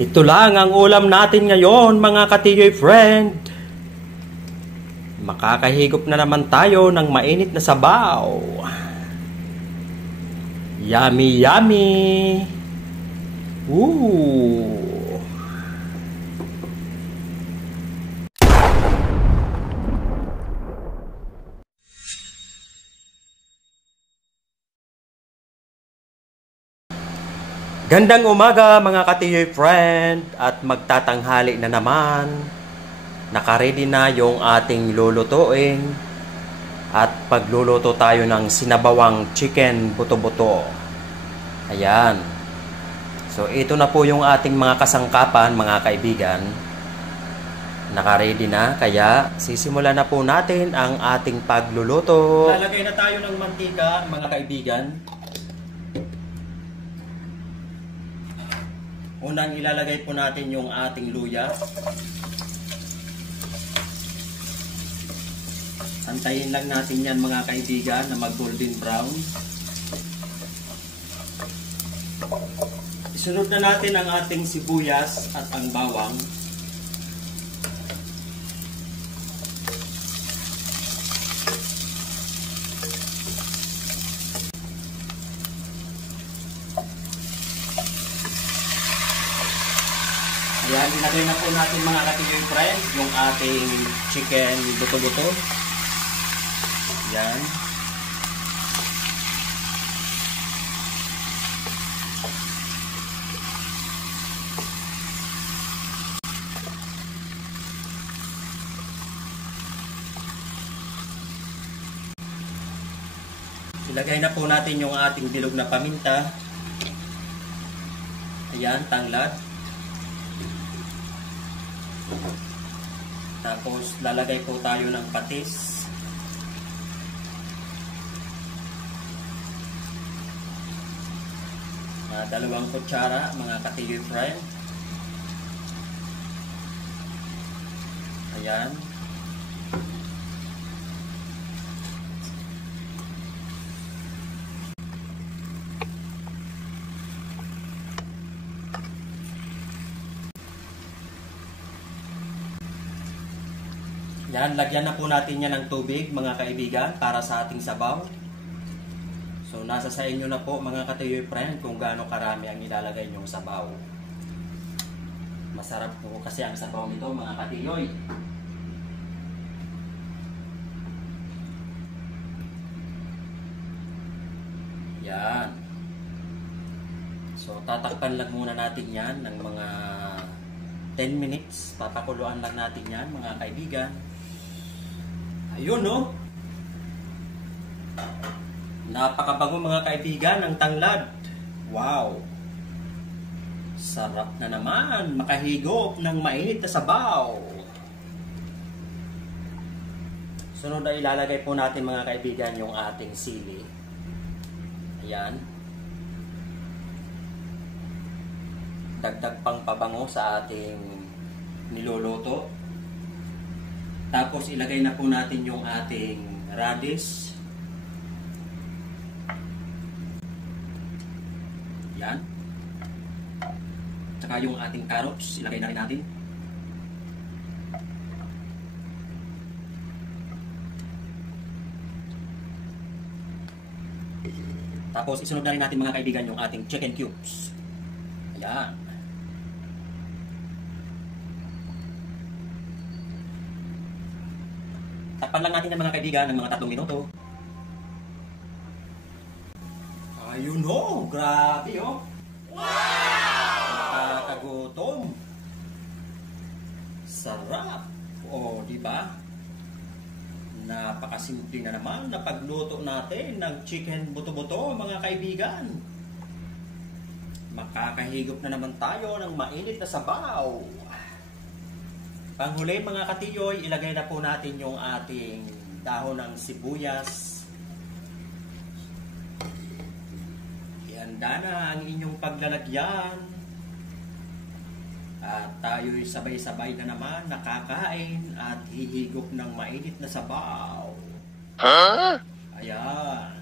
Ito lang ang ulam natin ngayon, mga katiyoy friend. Makakahigop na naman tayo ng mainit na sabaw. Yummy, yummy. Woo! Gandang umaga mga katiyoy friend, at magtatanghali na naman. Nakaready na yung ating lulutuin at pagluluto tayo ng sinabawang chicken buto-buto. Ayan. So ito na po yung ating mga kasangkapan mga kaibigan. Nakaready na, kaya sisimulan na po natin ang ating pagluluto. Lalagay na tayo ng mantika mga kaibigan. Unang ilalagay po natin yung ating luya. Antayin lang natin yan mga kaibigan na mag golden brown. Isunod na natin ang ating sibuyas at ang bawang. Ayan, ilagay na po natin mga katiyoy friends yung ating chicken buto-buto. Ayan. Ilagay na po natin yung ating bilog na paminta. Ayan, tanglad. Tapos lalagay po tayo ng patis. Dalawang kutsara mga katiyoy friend. Ayan. Yan, lagyan na po natin yan ng tubig mga kaibigan para sa ating sabaw. So nasa sa inyo na po mga katiyoy friend kung gaano karami ang ilalagay nyong sabaw. Masarap po kasi ang sabaw nito mga katiyoy. Yan. So tatakpan lang muna natin yan ng mga 10 minutes. Papakuluan lang natin yan mga kaibigan. Ayun no. Napakabango mga kaibigan ng tanglad. Wow. Sarap na naman makahigop ng mainit na sabaw. Sunod na ilalagay po natin mga kaibigan yung ating sili. Ayan. Dagdag pang pabango sa ating niluluto. Tapos ilagay na po natin yung ating radish. Yan. Tsaka yung ating carrots, ilagay na rin natin. Tapos isunod na rin natin mga kaibigan yung ating chicken cubes. Ayan. Takpan lang natin ng mga kaibigan ng mga 3 minuto. Ayun o, grabe o. Wow! Nakakagutom. Sarap. O, diba? Napakasimple na naman na pagluto natin ng chicken buto-buto mga kaibigan. Makakahigop na naman tayo ng mainit na sabaw. Panghuli mga katiyoy, ilagay na po natin yung ating dahon ng sibuyas. Ihanda na ang inyong paglalagyan. At tayo'y sabay-sabay na naman nakakain at hihigop ng mainit na sabaw. Huh? Ayan.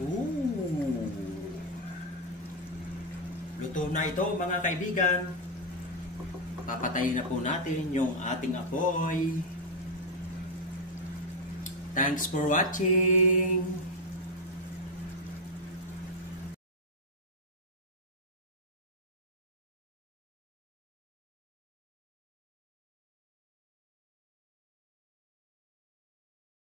Ooh. Luto na ito mga kaibigan. Papatayin na po natin yung ating apoy. Thanks for watching.